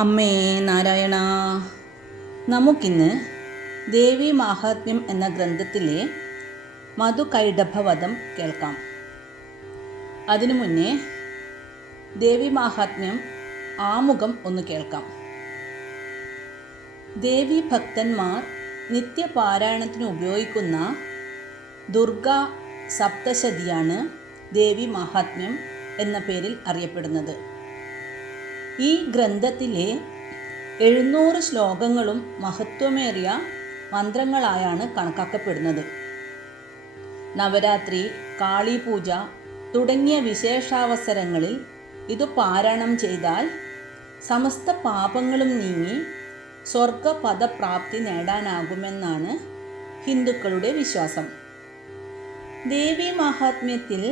അമ്മേ നാരായണ. നമുക്കിന്ന് ദേവി മാഹാത്മ്യം എന്ന ഗ്രന്ഥത്തിലെ മധുകൈഡഭവധം കേൾക്കാം. അതിനു മുന്നേ ദേവി മാഹാത്മ്യം ആമുഖം ഒന്ന് കേൾക്കാം. ദേവി ഭക്തന്മാർ നിത്യപാരായണത്തിന് ഉപയോഗിക്കുന്ന ദുർഗ സപ്തശതിയാണ് ദേവി മാഹാത്മ്യം എന്ന പേരിൽ അറിയപ്പെടുന്നത്. ഈ ഗ്രന്ഥത്തിലെ എഴുന്നൂറ് ശ്ലോകങ്ങളും മഹത്വമേറിയ മന്ത്രങ്ങളായാണ് കണക്കാക്കപ്പെടുന്നത്. നവരാത്രി കാളിപൂജ തുടങ്ങിയ വിശേഷാവസരങ്ങളിൽ ഇത് പാരായണം ചെയ്താൽ സമസ്ത പാപങ്ങളും നീങ്ങി സ്വർഗപദപ്രാപ്തി നേടാനാകുമെന്നാണ് ഹിന്ദുക്കളുടെ വിശ്വാസം. ദേവി മഹാത്മ്യത്തിൽ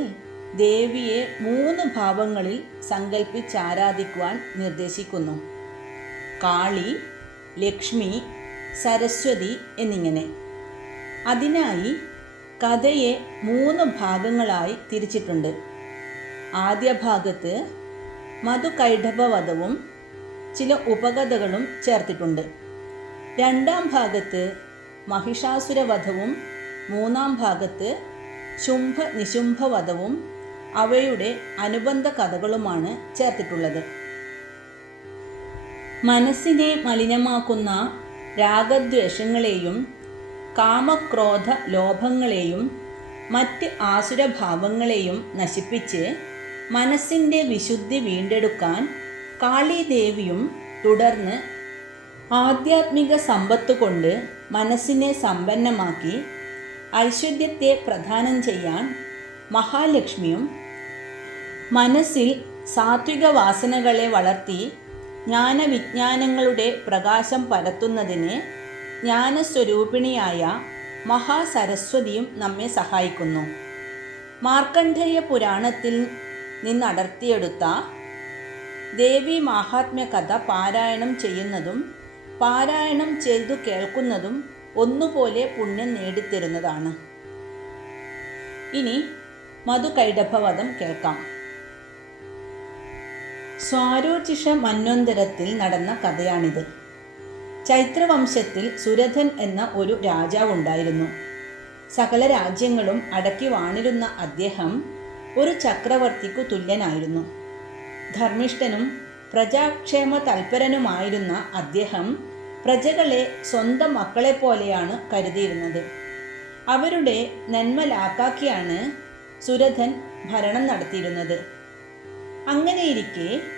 ദേവിയെ മൂന്ന് ഭാവങ്ങളിൽ സങ്കല്പിച്ച് ആരാധിക്കുവാൻ നിർദ്ദേശിക്കുന്നു. കാളി ലക്ഷ്മി സരസ്വതി എന്നിങ്ങനെ. അതിനായി കഥയെ മൂന്ന് ഭാഗങ്ങളായി തിരിച്ചിട്ടുണ്ട്. ആദ്യ ഭാഗത്ത് മധുകൈഠവധവും ചില ഉപകഥകളും ചേർത്തിട്ടുണ്ട്. രണ്ടാം ഭാഗത്ത് മഹിഷാസുരവധവും മൂന്നാം ഭാഗത്ത് ശുംഭ നിശുംഭവധവും അവയുടെ അനുബന്ധ കഥകളുമാണ് ചേർത്തിട്ടുള്ളത്. മനസ്സിനെ മലിനമാക്കുന്ന രാഗദ്വേഷങ്ങളെയും കാമക്രോധ ലോഭങ്ങളെയും മറ്റ് ആസുരഭാവങ്ങളെയും നശിപ്പിച്ച് മനസ്സിന്റെ വിശുദ്ധി വീണ്ടെടുക്കാൻ കാളിദേവിയും തുടർന്ന് ആധ്യാത്മിക സമ്പത്ത് കൊണ്ട് മനസ്സിനെ സമ്പന്നമാക്കി ഐശ്വര്യത്തെ പ്രദാനം ചെയ്യാൻ മഹാലക്ഷ്മിയും മനസ്സിൽ സാത്വിക വാസനകളെ വളർത്തി ജ്ഞാനവിജ്ഞാനങ്ങളുടെ പ്രകാശം പരത്തുന്നതിന് ജ്ഞാനസ്വരൂപിണിയായ മഹാസരസ്വതിയും നമ്മെ സഹായിക്കുന്നു. മാർക്കണ്ഡേയ പുരാണത്തിൽ നിന്നടർത്തിയെടുത്ത ദേവി മാഹാത്മ്യ കഥ പാരായണം ചെയ്യുന്നതും പാരായണം ചെയ്തു കേൾക്കുന്നതും ഒന്നുപോലെ പുണ്യം നേടിത്തരുന്നതാണ്. ഇനി മധുകൈഡഭവധം കേൾക്കാം. സ്വാരോചിഷ മന്വന്തരത്തിൽ നടന്ന കഥയാണിത്. ചൈത്രവംശത്തിൽ സുരഥൻ എന്ന ഒരു രാജാവുണ്ടായിരുന്നു. സകല രാജ്യങ്ങളും അടക്കി വാണിരുന്ന അദ്ദേഹം ഒരു ചക്രവർത്തിക്കു തുല്യനായിരുന്നു. ധർമ്മിഷ്ഠനും പ്രജാക്ഷേമ തൽപരനുമായിരുന്ന അദ്ദേഹം പ്രജകളെ സ്വന്തം മക്കളെ പോലെയാണ് കരുതിയിരുന്നത്. അവരുടെ നന്മ ലാക്കാക്കിയാണ് സുരഥൻ ഭരണം നടത്തിയിരുന്നത്. അങ്ങനെയിരിക്കെ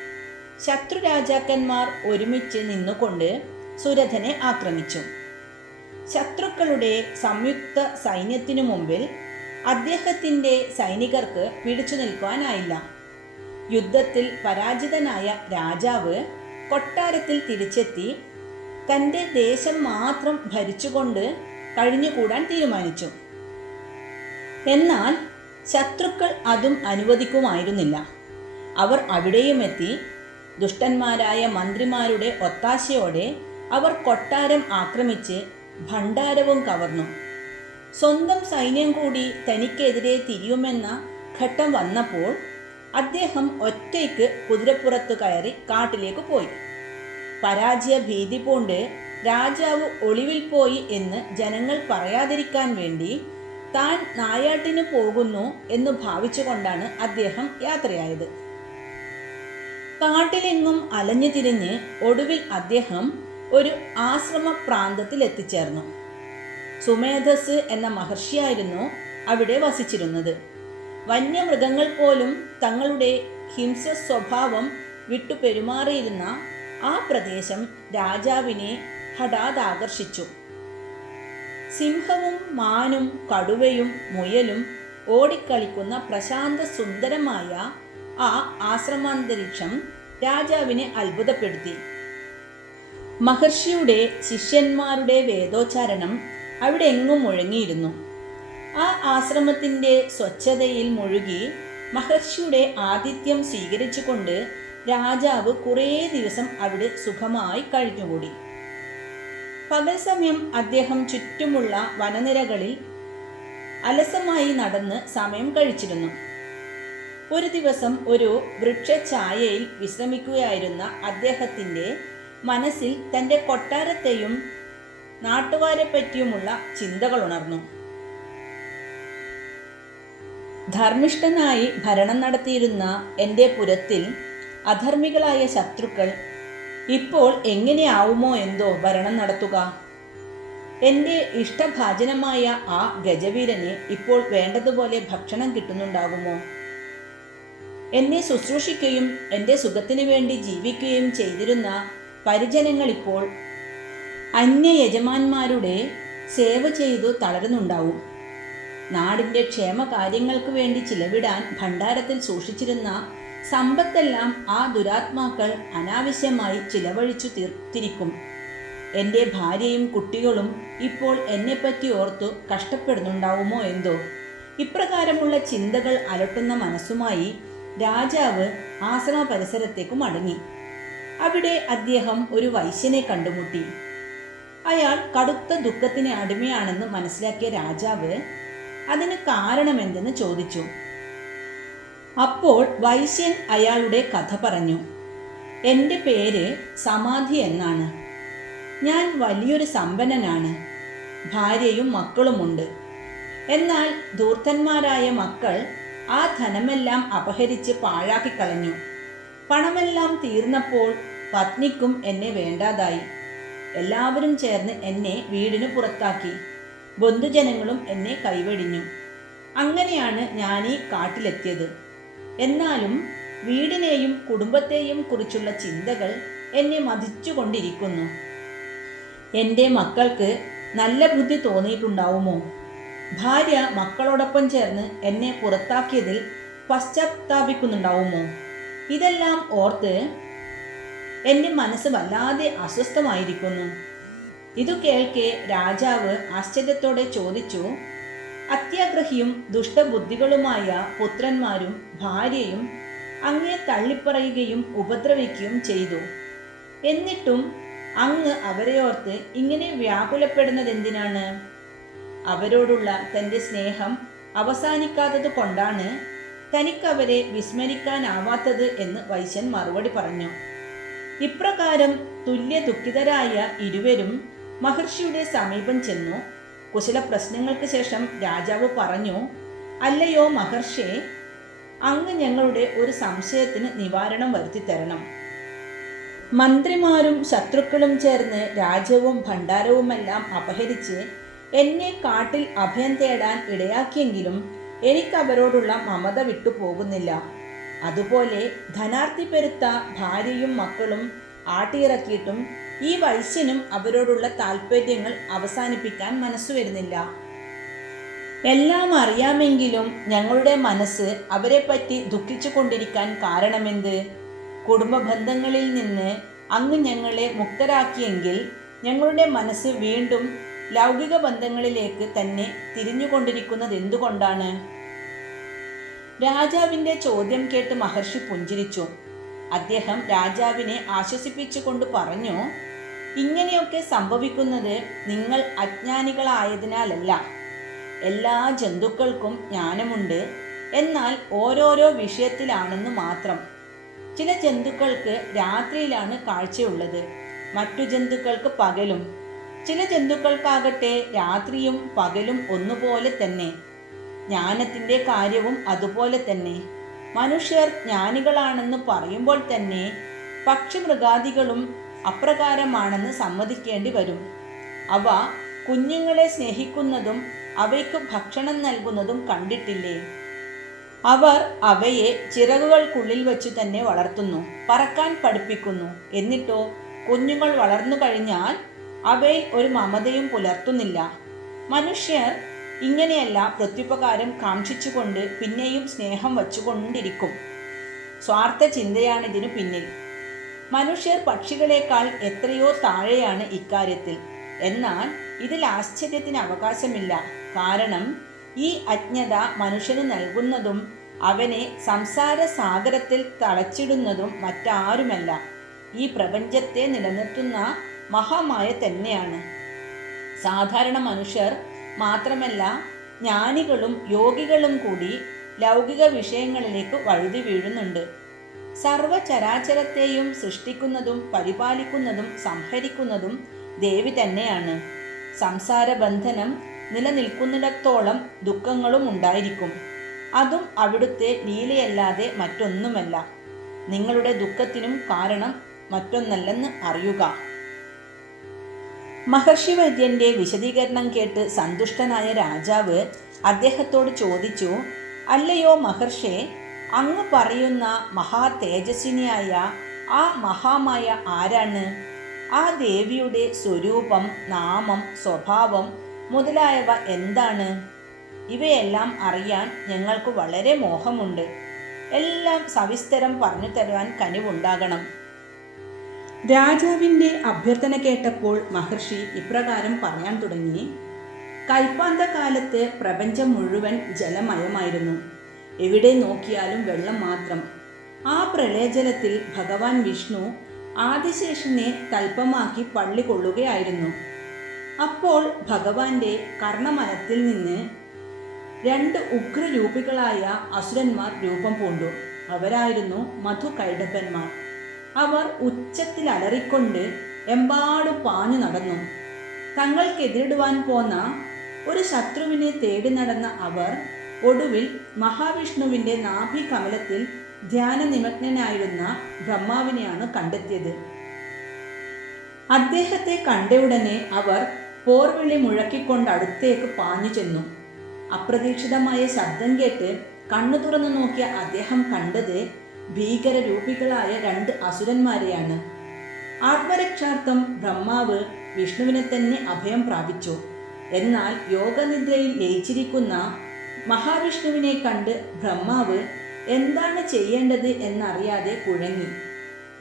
ശത്രു രാജാക്കന്മാർ ഒരുമിച്ച് നിന്നുകൊണ്ട് സുരഥനെ ആക്രമിച്ചു. ശത്രുക്കളുടെ സംയുക്ത സൈന്യത്തിനു മുമ്പിൽ അദ്ദേഹത്തിന്റെ സൈനികർക്ക് പിടിച്ചു നിൽക്കുവാനായില്ല. യുദ്ധത്തിൽ പരാജിതനായ രാജാവ് കൊട്ടാരത്തിൽ തിരിച്ചെത്തി തന്റെ ദേശം മാത്രം ഭരിച്ചുകൊണ്ട് കഴിഞ്ഞുകൂടാൻ തീരുമാനിച്ചു. എന്നാൽ ശത്രുക്കൾ അതും അനുവദിക്കുമായിരുന്നില്ല. അവർ അവിടെയും എത്തി ദുഷ്ടന്മാരായ മന്ത്രിമാരുടെ ഒത്താശയോടെ അവർ കൊട്ടാരം ആക്രമിച്ച് ഭണ്ഡാരവും കവർന്നു. സ്വന്തം സൈന്യം കൂടി തനിക്കെതിരെ തിരിയുമെന്ന ഘട്ടം വന്നപ്പോൾ അദ്ദേഹം ഒറ്റയ്ക്ക് കുതിരപ്പുറത്ത് കയറി കാട്ടിലേക്ക് പോയി. പരാജയ ഭീതി പൂണ്ട് രാജാവ് ഒളിവിൽ പോയി എന്ന് ജനങ്ങൾ പറയാതിരിക്കാൻ വേണ്ടി താൻ നായാട്ടിന് പോകുന്നു എന്ന് ഭാവിച്ചുകൊണ്ടാണ് അദ്ദേഹം യാത്രയായത്. കാട്ടിലെങ്ങും അലഞ്ഞു തിരിഞ്ഞ് ഒടുവിൽ അദ്ദേഹം ഒരു ആശ്രമ പ്രാന്തത്തിൽ എത്തിച്ചേർന്നു. സുമേധസ് എന്ന മഹർഷിയായിരുന്നു അവിടെ വസിച്ചിരുന്നത്. വന്യമൃഗങ്ങൾ പോലും തങ്ങളുടെ ഹിംസ സ്വഭാവം വിട്ടു പെരുമാറിയിരുന്ന ആ പ്രദേശം രാജാവിനെ ഹഠാത് ആകർഷിച്ചു സിംഹവും മാനും കടുവയും മുയലും ഓടിക്കളിക്കുന്ന പ്രശാന്ത സുന്ദരമായ ആ ആശ്രമാന്തരീക്ഷം രാജാവിനെ അത്ഭുതപ്പെടുത്തി. മഹർഷിയുടെ ശിഷ്യന്മാരുടെ വേദോച്ചാരണം അവിടെ എങ്ങും മുഴങ്ങിയിരുന്നു. ആ ആശ്രമത്തിന്റെ സ്വച്ഛതയിൽ മുഴുകി മഹർഷിയുടെ ആതിഥ്യം സ്വീകരിച്ചുകൊണ്ട് രാജാവ് കുറേ ദിവസം അവിടെ സുഖമായി കഴിഞ്ഞുകൂടി. പകൽ സമയം അദ്ദേഹം ചുറ്റുമുള്ള വനനിരകളിൽ അലസമായി നടന്ന് സമയം കഴിച്ചിരുന്നു. ഒരു ദിവസം ഒരു വൃക്ഷഛായയിൽ വിശ്രമിക്കുകയായിരുന്ന അദ്ദേഹത്തിന്റെ മനസ്സിൽ തന്റെ കൊട്ടാരത്തെയും നാട്ടുകാരെ പറ്റിയുമുള്ള ചിന്തകൾ ഉണർന്നു. ധർമ്മിഷ്ഠനായി ഭരണം നടത്തിയിരുന്ന എന്റെ പുരത്തിൽ അധർമ്മികളായ ശത്രുക്കൾ ഇപ്പോൾ എങ്ങനെയാവുമോ എന്തോ ഭരണം നടത്തുക. എന്റെ ഇഷ്ടഭാജനമായ ആ ഗജവീരനെ ഇപ്പോൾ വേണ്ടതുപോലെ ഭക്ഷണം കിട്ടുന്നുണ്ടാകുമോ? എന്നെ ശുശ്രൂഷിക്കുകയും എന്റെ സുഖത്തിനു വേണ്ടി ജീവിക്കുകയും ചെയ്തിരുന്ന പരിജനങ്ങൾ ഇപ്പോൾ അന്യ യജമാന്മാരുടെ സേവ ചെയ്തു തളരുന്നുണ്ടാവും. നാടിന്റെ ക്ഷേമകാര്യങ്ങൾക്ക് വേണ്ടി ചിലവിടാൻ ഭണ്ഡാരത്തിൽ സൂക്ഷിച്ചിരുന്ന സമ്പത്തെല്ലാം ആ ദുരാത്മാക്കൾ അനാവശ്യമായി ചിലവഴിച്ചു തീർത്തിരിക്കും എന്റെ ഭാര്യയും കുട്ടികളും ഇപ്പോൾ എന്നെപ്പറ്റി ഓർത്തു കഷ്ടപ്പെടുന്നുണ്ടാവുമോ എന്തോ? ഇപ്രകാരമുള്ള ചിന്തകൾ അലട്ടുന്ന മനസ്സുമായി രാജാവ് ആശ്രമ പരിസരത്തേക്ക് മടങ്ങി. അവിടെ അദ്ദേഹം ഒരു വൈശ്യനെ കണ്ടുമുട്ടി. അയാൾ കടുത്ത ദുഃഖത്തിന് അടിമയാണെന്ന് മനസ്സിലാക്കിയ രാജാവ് അതിന് കാരണമെന്തെന്ന് ചോദിച്ചു. അപ്പോൾ വൈശ്യൻ അയാളുടെ കഥ പറഞ്ഞു. എന്റെ പേര് സമാധി എന്നാണ്. ഞാൻ വലിയൊരു സമ്പന്നനാണ്. ഭാര്യയും മക്കളുമുണ്ട്. എന്നാൽ ധൂർത്തന്മാരായ മക്കൾ ആ ധനമെല്ലാം അപഹരിച്ച് പാഴാക്കി കളഞ്ഞു. പണമെല്ലാം തീർന്നപ്പോൾ പത്നിക്കും എന്നെ വേണ്ടാതായി. എല്ലാവരും ചേർന്ന് എന്നെ വീടിന് പുറത്താക്കി. ബന്ധുജനങ്ങളും എന്നെ കൈവെടിഞ്ഞു. അങ്ങനെയാണ് ഞാൻ ഈ കാട്ടിലെത്തിയത്. എന്നാലും വീടിനെയും കുടുംബത്തെയും കുറിച്ചുള്ള ചിന്തകൾ എന്നെ മതിച്ചുകൊണ്ടിരിക്കുന്നു. എന്റെ മക്കൾക്ക് നല്ല ബുദ്ധി തോന്നിയിട്ടുണ്ടാവുമോ? ഭാര്യ മക്കളോടൊപ്പം ചേർന്ന് എന്നെ പുറത്താക്കിയതിൽ പശ്ചാത്താപിക്കുന്നുണ്ടാവുമോ? ഇതെല്ലാം ഓർത്ത് എന്റെ മനസ്സ് വല്ലാതെ അസ്വസ്ഥമായിരിക്കുന്നു. ഇതു കേൾക്കെ രാജാവ് ആശ്ചര്യത്തോടെ ചോദിച്ചു അത്യാഗ്രഹിയും ദുഷ്ടബുദ്ധികളുമായ പുത്രന്മാരും ഭാര്യയും അങ്ങേ തള്ളിപ്പറയുകയും ഉപദ്രവിക്കുകയും ചെയ്തു. എന്നിട്ടും അങ്ങ് അവരെ ഓർത്ത് ഇങ്ങനെ വ്യാകുലപ്പെടുന്നതെന്തിനാണ്? അവരോടുള്ള തന്റെ സ്നേഹം അവസാനിക്കാത്തത് കൊണ്ടാണ് തനിക്കവരെ വിസ്മരിക്കാനാവാത്തത് എന്ന് വൈശ്യൻ മറുപടി പറഞ്ഞു. ഇപ്രകാരം തുല്യ ദുഃഖിതരായ ഇരുവരും മഹർഷിയുടെ സമീപം ചെന്നു. കുശല പ്രശ്നങ്ങൾക്ക് ശേഷം രാജാവ് പറഞ്ഞു അല്ലയോ മഹർഷേ അങ്ങ് ഞങ്ങളുടെ ഒരു സംശയത്തിന് നിവാരണം വരുത്തി തരണം മന്ത്രിമാരും ശത്രുക്കളും ചേർന്ന് രാജ്യവും ഭണ്ഡാരവുമെല്ലാം അപഹരിച്ച് എന്നെ കാട്ടിൽ അഭയം തേടാൻ ഇടയാക്കിയെങ്കിലും എനിക്ക് അവരോടുള്ള മമത വിട്ടുപോകുന്നില്ല. അതുപോലെ ധനാർത്ഥി പെരുത്ത ഭാര്യയും മക്കളും ആട്ടിയിറക്കിയിട്ടും ഈ വൈശ്യനും അവരോടുള്ള താല്പര്യങ്ങൾ അവസാനിപ്പിക്കാൻ മനസ്സു വരുന്നില്ല. എല്ലാം അറിയാമെങ്കിലും ഞങ്ങളുടെ മനസ്സ് അവരെപ്പറ്റി ദുഃഖിച്ചു കൊണ്ടിരിക്കാൻ കാരണമെന്ത്? കുടുംബ ബന്ധങ്ങളിൽ നിന്ന് അങ്ങ് ഞങ്ങളെ മുക്തരാക്കിയെങ്കിൽ ഞങ്ങളുടെ മനസ്സ് വീണ്ടും ലൗകിക ബന്ധങ്ങളിലേക്ക് തന്നെ തിരിഞ്ഞുകൊണ്ടിരിക്കുന്നത് എന്തുകൊണ്ടാണ്? രാജാവിന്റെ ചോദ്യം കേട്ട് മഹർഷി പുഞ്ചിരിച്ചു. അദ്ദേഹം രാജാവിനെ ആശ്വസിപ്പിച്ചുകൊണ്ട് പറഞ്ഞു ഇങ്ങനെയൊക്കെ സംഭവിക്കുന്നത് നിങ്ങൾ അജ്ഞാനികളായതിനാലല്ല. എല്ലാ ജന്തുക്കൾക്കും ജ്ഞാനമുണ്ട്. എന്നാൽ ഓരോരോ വിഷയത്തിലാണെന്ന് മാത്രം. ചില ജന്തുക്കൾക്ക് രാത്രിയിലാണ് കാഴ്ചയുള്ളത്. മറ്റു ജന്തുക്കൾക്ക് പകലും. ചില ജന്തുക്കൾക്കാകട്ടെ രാത്രിയും പകലും ഒന്നുപോലെ തന്നെ. ജ്ഞാനത്തിന്റെ കാര്യവും അതുപോലെ തന്നെ. മനുഷ്യർ ജ്ഞാനികളാണെന്ന് പറയുമ്പോൾ തന്നെ പക്ഷിമൃഗാദികളും അപ്രകാരമാണെന്ന് സമ്മതിക്കേണ്ടി വരും. അവ കുഞ്ഞുങ്ങളെ സ്നേഹിക്കുന്നതും അവയ്ക്ക് ഭക്ഷണം നൽകുന്നതും കണ്ടിട്ടില്ലേ? അവർ അവയെ ചിറകുകൾക്കുള്ളിൽ വെച്ച് തന്നെ വളർത്തുന്നു പറക്കാൻ പഠിപ്പിക്കുന്നു. എന്നിട്ടോ കുഞ്ഞുങ്ങൾ വളർന്നു കഴിഞ്ഞാൽ അവയിൽ ഒരു മമതയും പുലർത്തുന്നില്ല. മനുഷ്യർ ഇങ്ങനെയല്ല പ്രത്യുപകാരം കാക്ഷിച്ചുകൊണ്ട് പിന്നെയും സ്നേഹം വച്ചുകൊണ്ടിരിക്കും. സ്വാർത്ഥ ചിന്തയാണ് ഇതിനു പിന്നിൽ. മനുഷ്യർ പക്ഷികളെക്കാൾ എത്രയോ താഴെയാണ് ഇക്കാര്യത്തിൽ. എന്നാൽ ഇതിൽ ആശ്ചര്യത്തിന് അവകാശമില്ല. കാരണം ഈ അജ്ഞത മനുഷ്യന് നൽകുന്നതും അവനെ സംസാര സാഗരത്തിൽ തളച്ചിടുന്നതും മറ്റാരുമല്ല. ഈ പ്രപഞ്ചത്തെ നിലനിർത്തുന്ന മഹാമായ തന്നെയാണ്. സാധാരണ മനുഷ്യർ മാത്രമല്ല ജ്ഞാനികളും യോഗികളും കൂടി ലൗകിക വിഷയങ്ങളിലേക്ക് വഴുതി വീഴുന്നുണ്ട്. സർവചരാചരത്തെയും സൃഷ്ടിക്കുന്നതും പരിപാലിക്കുന്നതും സംഹരിക്കുന്നതും ദേവി തന്നെയാണ്. സംസാര ബന്ധനം നിലനിൽക്കുന്നിടത്തോളം ദുഃഖങ്ങളും ഉണ്ടായിരിക്കും. അതും അവിടുത്തെ ലീലയല്ലാതെ മറ്റൊന്നുമല്ല. നിങ്ങളുടെ ദുഃഖത്തിനും കാരണം മറ്റൊന്നല്ലെന്ന് അറിയുക. മഹർഷി വൈദ്യന്റെ വിശദീകരണം കേട്ട് സന്തുഷ്ടനായ രാജാവ് അദ്ദേഹത്തോട് ചോദിച്ചു അല്ലയോ മഹർഷേ അങ്ങ് പറയുന്ന മഹാ തേജസ്വിനിയായ ആ മഹാമായ ആരാണ്? ആ ദേവിയുടെ സ്വരൂപം നാമം സ്വഭാവം മുതലായവ എന്താണ്? ഇവയെല്ലാം അറിയാൻ ഞങ്ങൾക്ക് വളരെ മോഹമുണ്ട്. എല്ലാം സവിസ്തരം പറഞ്ഞു തരുവാൻ കനിവുണ്ടാകണം. രാജാവിന്റെ അഭ്യർത്ഥന കേട്ടപ്പോൾ മഹർഷി ഇപ്രകാരം പറയാൻ തുടങ്ങി. കൽപ്പാന്ത കാലത്ത് പ്രപഞ്ചം മുഴുവൻ ജലമയമായിരുന്നു. എവിടെ നോക്കിയാലും വെള്ളം മാത്രം. ആ പ്രളയജലത്തിൽ ഭഗവാൻ വിഷ്ണു ആദിശേഷനെ തൽപ്പമാക്കി പള്ളി കൊള്ളുകയായിരുന്നു. അപ്പോൾ ഭഗവാന്റെ കർണമലത്തിൽ നിന്ന് രണ്ട് ഉഗ്രരൂപികളായ അസുരന്മാർ രൂപം പൂണ്ടു. അവരായിരുന്നു മധു കൈഡപ്പന്മാർ അവർ ഉച്ചത്തിൽ അലറിക്കൊണ്ട് എമ്പാടും പാഞ്ഞു നടന്നു. തങ്ങൾക്കെതിരിടുവാൻ പോന്ന ഒരു ശത്രുവിനെ തേടി നടന്ന അവർ ഒടുവിൽ മഹാവിഷ്ണുവിന്റെ നാഭി കമലത്തിൽ ധ്യാനനിമഗ്നനായിരുന്ന ബ്രഹ്മാവിനെയാണ് കണ്ടെത്തിയത്. അദ്ദേഹത്തെ കണ്ടയുടനെ അവർ പോർവിളി മുഴക്കിക്കൊണ്ട് അടുത്തേക്ക് പാഞ്ഞു ചെന്നു. അപ്രതീക്ഷിതമായ ശബ്ദം കേട്ട് കണ്ണു തുറന്നു നോക്കിയ അദ്ദേഹം കണ്ടത് ഭീകരരൂപികളായ രണ്ട് അസുരന്മാരെയാണ്. ആത്മരക്ഷാർത്ഥം ബ്രഹ്മാവ് വിഷ്ണുവിനെ തന്നെ അഭയം പ്രാപിച്ചു. എന്നാൽ യോഗനിദ്രയിൽ ലയിച്ചിരിക്കുന്ന മഹാവിഷ്ണുവിനെ കണ്ട് ബ്രഹ്മാവ് എന്താണ് ചെയ്യേണ്ടത് എന്നറിയാതെ കുഴങ്ങി.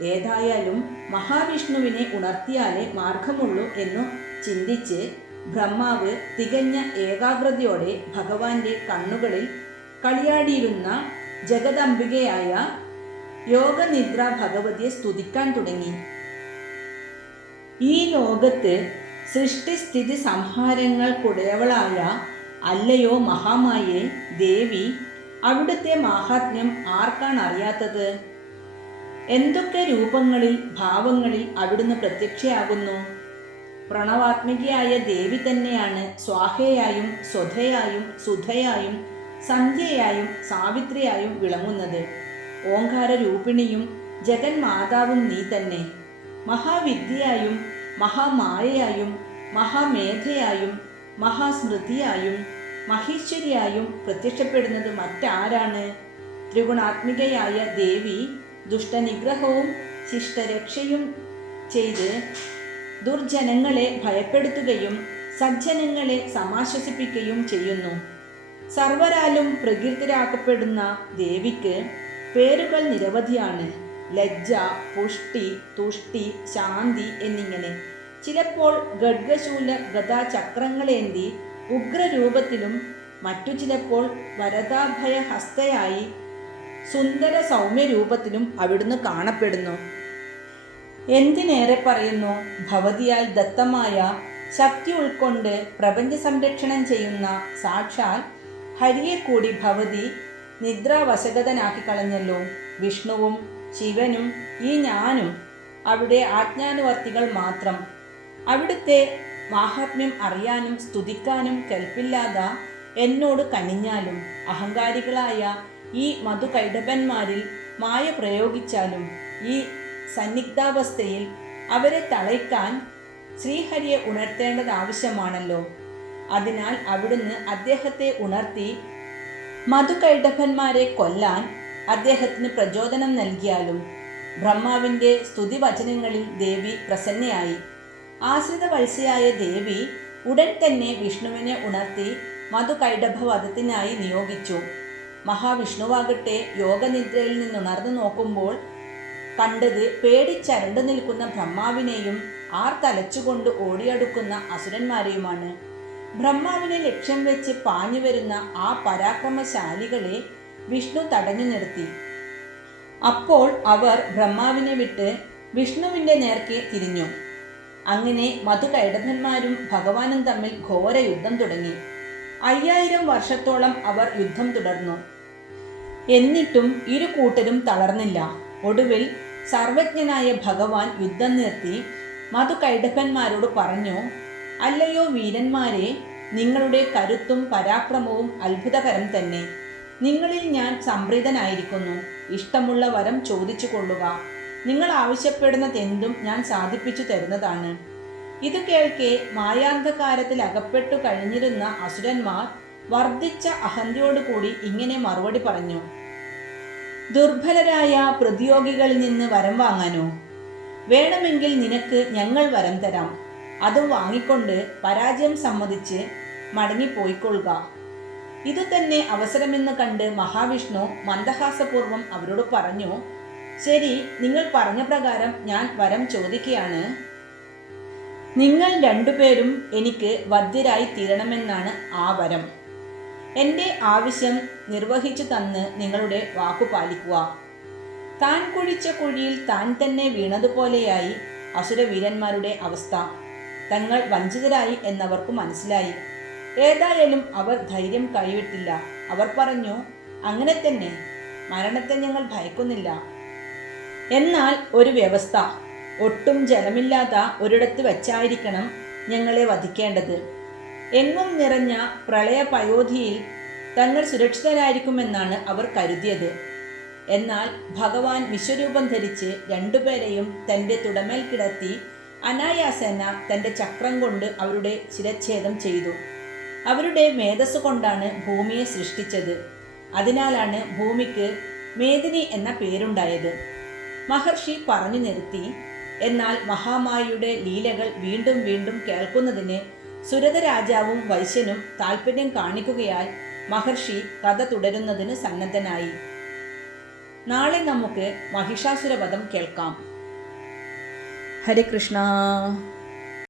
ഏതായാലും മഹാവിഷ്ണുവിനെ ഉണർത്തിയാലേ മാർഗമുള്ളൂ എന്നു ചിന്തിച്ച് ബ്രഹ്മാവ് തികഞ്ഞ ഏകാഗ്രതയോടെ ഭഗവാന്റെ കണ്ണുകളിൽ കളിയാടിയിരുന്ന ജഗദംബികയായ യോഗനിദ്ര ഭഗവതിയെ സ്തുതിക്കാൻ തുടങ്ങി. ഈ ലോകത്ത് സൃഷ്ടിസ്ഥിതി സംഹാരങ്ങൾക്കുടയവളായ അല്ലയോ മഹാമായെ ദേവി അവിടുത്തെ മാഹാത്മ്യം ആർക്കാണ് അറിയാത്തത് എന്തൊക്കെ രൂപങ്ങളിൽ ഭാവങ്ങളിൽ അവിടുന്ന് പ്രത്യക്ഷയാകുന്നു? പ്രണവാത്മികയായ ദേവി തന്നെയാണ് സ്വാഹയായും സ്വധയായും സുധയായും സന്ധ്യയായും സാവിത്രിയായും വിളങ്ങുന്നത്. ഓങ്കാര രൂപിണിയും ജഗന്മാതാവും നീ തന്നെ. മഹാവിദ്യയായും മഹാമായയായും മഹാമേധയായും മഹാസ്മൃതിയായും മഹേശ്വരിയായും പ്രത്യക്ഷപ്പെടുന്നത് മറ്റാരാണ്? ത്രിഗുണാത്മികയായ ദേവി ദുഷ്ടനിഗ്രഹവും ശിഷ്ടരക്ഷയും ചെയ്ത് ദുർജനങ്ങളെ ഭയപ്പെടുത്തുകയും സജ്ജനങ്ങളെ സമാശ്വസിപ്പിക്കുകയും ചെയ്യുന്നു. സർവരാലും പ്രകീർത്തിരാക്കപ്പെടുന്ന ദേവിക്ക് പേരുകൾ നിരവധിയാണ്. ലജ്ജ പുഷ്ടി തുഷ്ടി ശാന്തി എന്നിങ്ങനെ. ചിലപ്പോൾ ഗഡ്ഗശൂല ഗതാചക്രങ്ങളേന്തി ഉഗ്രരൂപത്തിലും മറ്റു ചിലപ്പോൾ വരദാഭയഹസ്തയായി സുന്ദര സൗമ്യരൂപത്തിലും അവിടുന്ന് കാണപ്പെടുന്നു. എന്തിനേറെ പറയുന്നു? ഭവതിയാൽ ദത്തമായ ശക്തി ഉൾക്കൊണ്ട് പ്രപഞ്ച സംരക്ഷണം ചെയ്യുന്ന സാക്ഷാൽ ഹരിയെ കൂടി ഭവതി നിദ്രാവശകതനാക്കി കളഞ്ഞല്ലോ വിഷ്ണുവും ശിവനും ഈ ഞാനും അവിടെ ആജ്ഞാനുവർത്തികൾ മാത്രം. അവിടുത്തെ മാഹാത്മ്യം അറിയാനും സ്തുതിക്കാനും കൽപ്പില്ലാതെ എന്നോട് കനിഞ്ഞാലും അഹങ്കാരികളായ ഈ മധുകൈഡപന്മാരിൽ മായ പ്രയോഗിച്ചാലും ഈ സന്നിഗ്ധാവസ്ഥയിൽ അവരെ തളയ്ക്കാൻ ശ്രീഹരിയെ ഉണർത്തേണ്ടത് ആവശ്യമാണല്ലോ അതിനാൽ അവിടുന്ന് അദ്ദേഹത്തെ ഉണർത്തി മധുകൈഡഭന്മാരെ കൊല്ലാൻ അദ്ദേഹത്തിന് പ്രചോദനം നൽകിയാലും ബ്രഹ്മാവിന്റെ സ്തുതിവചനങ്ങളിൽ ദേവി പ്രസന്നയായി. ആശ്രിത വത്സയായ ദേവി ഉടൻ തന്നെ വിഷ്ണുവിനെ ഉണർത്തി മധുകൈഡഭവധത്തിനായി നിയോഗിച്ചു. മഹാവിഷ്ണുവാകട്ടെ യോഗനിദ്രയിൽ നിന്നുണർന്നു നോക്കുമ്പോൾ കണ്ടത് പേടിച്ചരണ്ടു നിൽക്കുന്ന ബ്രഹ്മാവിനെയും ആർ തലച്ചുകൊണ്ട് ഓടിയടുക്കുന്ന അസുരന്മാരെയുമാണ്. ബ്രഹ്മാവിനെ ലക്ഷ്യം വെച്ച് പാഞ്ഞു വരുന്ന ആ പരാക്രമശാലികളെ വിഷ്ണു തടഞ്ഞു നിർത്തി. അപ്പോൾ അവർ ബ്രഹ്മാവിനെ വിട്ട് വിഷ്ണുവിന്റെ നേർക്ക് തിരിഞ്ഞു. അങ്ങനെ മധുകൈടഭന്മാരും ഭഗവാനും തമ്മിൽ ഘോര യുദ്ധം തുടങ്ങി. അയ്യായിരം വർഷത്തോളം അവർ യുദ്ധം തുടർന്നു. എന്നിട്ടും ഇരു കൂട്ടരും തളർന്നില്ല. ഒടുവിൽ സർവജ്ഞനായ ഭഗവാൻ യുദ്ധം നിർത്തി മധുകൈടഭന്മാരോട് പറഞ്ഞു അല്ലയോ വീരന്മാരെ നിങ്ങളുടെ കരുത്തും പരാക്രമവും അത്ഭുതകരം തന്നെ. നിങ്ങളിൽ ഞാൻ സംപ്രീതനായിരിക്കുന്നു. ഇഷ്ടമുള്ള വരം ചോദിച്ചു കൊള്ളുക. നിങ്ങൾ ആവശ്യപ്പെടുന്നതെന്തും ഞാൻ സാധിപ്പിച്ചു തരുന്നതാണ്. ഇത് കേൾക്കെ മായാന്ധകാരത്തിൽ അകപ്പെട്ടു കഴിഞ്ഞിരുന്ന അസുരന്മാർ വർദ്ധിച്ച അഹന്തയോടുകൂടി ഇങ്ങനെ മറുപടി പറഞ്ഞു. ദുർബലരായ പ്രതിയോഗികളിൽ നിന്ന് വരം വാങ്ങാനോ? വേണമെങ്കിൽ നിനക്ക് ഞങ്ങൾ വരം തരാം. അതും വാങ്ങിക്കൊണ്ട് പരാജയം സമ്മതിച്ച് മടങ്ങിപ്പോയിക്കൊള്ളുക. ഇതുതന്നെ അവസരമെന്ന് കണ്ട് മഹാവിഷ്ണു മന്ദഹാസപൂർവം അവരോട് പറഞ്ഞു ശരി നിങ്ങൾ പറഞ്ഞ പ്രകാരം ഞാൻ വരം ചോദിക്കുകയാണ് നിങ്ങൾ രണ്ടുപേരും എനിക്ക് വദ്യരായി തീരണമെന്നാണ് ആ വരം. എന്റെ ആവശ്യം നിർവഹിച്ചു തന്ന് നിങ്ങളുടെ വാക്കു പാലിക്കുക. താൻ കുഴിച്ച കുഴിയിൽ താൻ തന്നെ വീണതുപോലെയായി അസുരവീരന്മാരുടെ അവസ്ഥ. തങ്ങൾ വഞ്ചിതരായി എന്നവർക്ക് മനസ്സിലായി. ഏതായാലും അവർ ധൈര്യം കൈവിട്ടില്ല. അവർ പറഞ്ഞു അങ്ങനെ തന്നെ മരണത്തെ ഞങ്ങൾ ഭയക്കുന്നില്ല. എന്നാൽ ഒരു വ്യവസ്ഥ ഒട്ടും ജലമില്ലാത്ത ഒരിടത്ത് വെച്ചായിരിക്കണം ഞങ്ങളെ വധിക്കേണ്ടത്. എങ്ങും നിറഞ്ഞ പ്രളയ പയോധിയിൽ തങ്ങൾ സുരക്ഷിതരായിരിക്കുമെന്നാണ് അവർ കരുതിയത്. എന്നാൽ ഭഗവാൻ വിശ്വരൂപം ധരിച്ച് രണ്ടുപേരെയും തന്റെ തുടമേൽ കിടത്തി അനായാസേന തന്റെ ചക്രം കൊണ്ട് അവരുടെ ശിരച്ഛേദം ചെയ്തു. അവരുടെ മേധസ് കൊണ്ടാണ് ഭൂമിയെ സൃഷ്ടിച്ചത്. അതിനാലാണ് ഭൂമിക്ക് മേദിനി എന്ന പേരുണ്ടായത്. മഹർഷി പറഞ്ഞു നിർത്തി എന്നാൽ മഹാമായിയുടെ ലീലകൾ വീണ്ടും വീണ്ടും കേൾക്കുന്നതിന് സുരത രാജാവും വൈശ്യനും താല്പര്യം കാണിക്കുകയാൽ മഹർഷി കഥ തുടരുന്നതിന് സന്നദ്ധനായി. നാളെ നമുക്ക് മഹിഷാസുരവധം കേൾക്കാം. हरे कृष्णा।